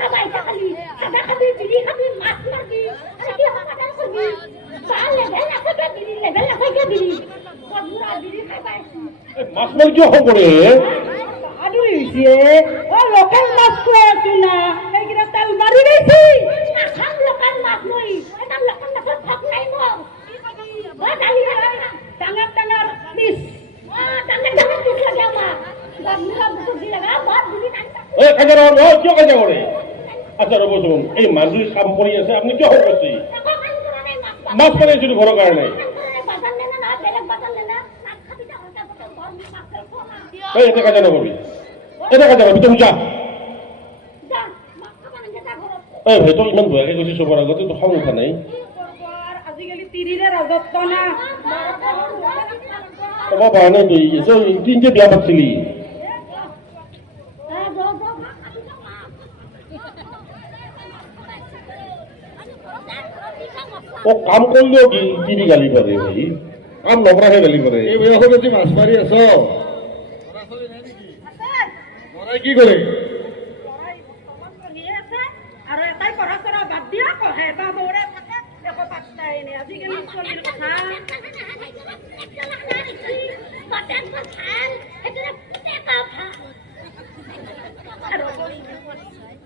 খাবাই খালি খানা খাবি বিড়ি খাবি মাছ মারবি আরে কি হামাদার করবি সাল লেভেল আছে কে বিড়ি লেভেল আছে কে বিড়ি বড়ুরা বিড়ি খাবাই মাছ মাংস খবরে আদু হইছে ও লোকাল মাছ কই আছো না এইগিরা তেল মারি দিছি খাম লোকাল মাছ নই এটা লোকাল মাছ থাক নাই মো বাদালি টাঙ্গার টাঙ্গার পিস টাঙ্গে টাঙ্গে পিস লাগে আমা বাবুরা বুঝি লাগা বাদ বিড়ি নাই ওই কাজে রো কিয় কাজে করে আচ্ছা রব শুনুন এই মানুষ কাম কৰি আছে আপনি কিয় করছে মাছ পালে শুধু ঘর কারণে এই এটা কাজে নকরবি এটা কাজে নকরবি তুমি যা এই ভাই তোর ইমান ভয়াকে কৈছি চবৰ আগতে তো খাওঁ উঠা নাই আজিকালি তিৰিৰে ৰাজত্ব না ক'ব পৰা নাই তুই তিনটে বিয়া পাতিছিলি ও কাম করলেও কি গালি পারে ভাই কাম নকরাহে গালি পারে এই বয়সত যে মাছ মাৰি আছ লৰাই কি কৰে আৰু এটাই পঢ়া চৰা বাদ দিয়া পঢ়ে বা বৌৰে থাকে একো পাত্তাই নাই আজিকালি ছোৱালীৰ কথা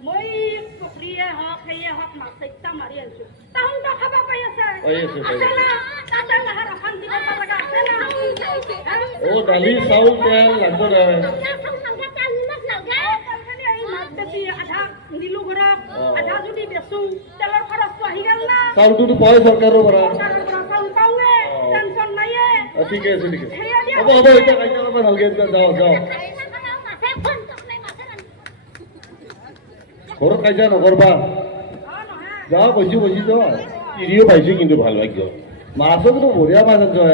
মই পুখুৰীয়ে হওক সেয়ে হওক মাছ চাৰিটা মাৰি আছো তাহোঁনটো খাব পাই আছে আছে না তাতে নাহাৰ অশান্তি কৰিব লগা আছে না ও দালি চাউল তেল লাগব দে মাছ বেছি আধা দিলো ঘৰত আধা যদি বেচো তেলৰ খৰচটো আহি গেল না চাউলটোতো পায় চৰকাৰৰ পৰা চাউল পাওঁৱে টেনচন নাইয়ে ঠিকে আছে ঠিক আছে হ'ব হ'ব এতিয়া কাইটা অলপমান ভালকে যাওঁ ঘৰত কাইটা নকৰবা যাওঁ কৈছো যোৱা তিৰিও পাইছে কিন্তু ভাল ভাগ্য মাছতো বঢ়িয়া মাছ আছে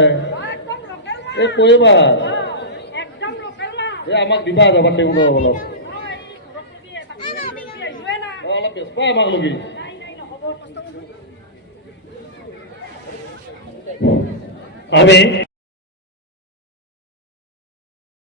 এই কৈবা একদম লোকেল না এই আমাক দিবা যাবা টেবুল অলপ অলপ বেচবা আমাক লগি আমি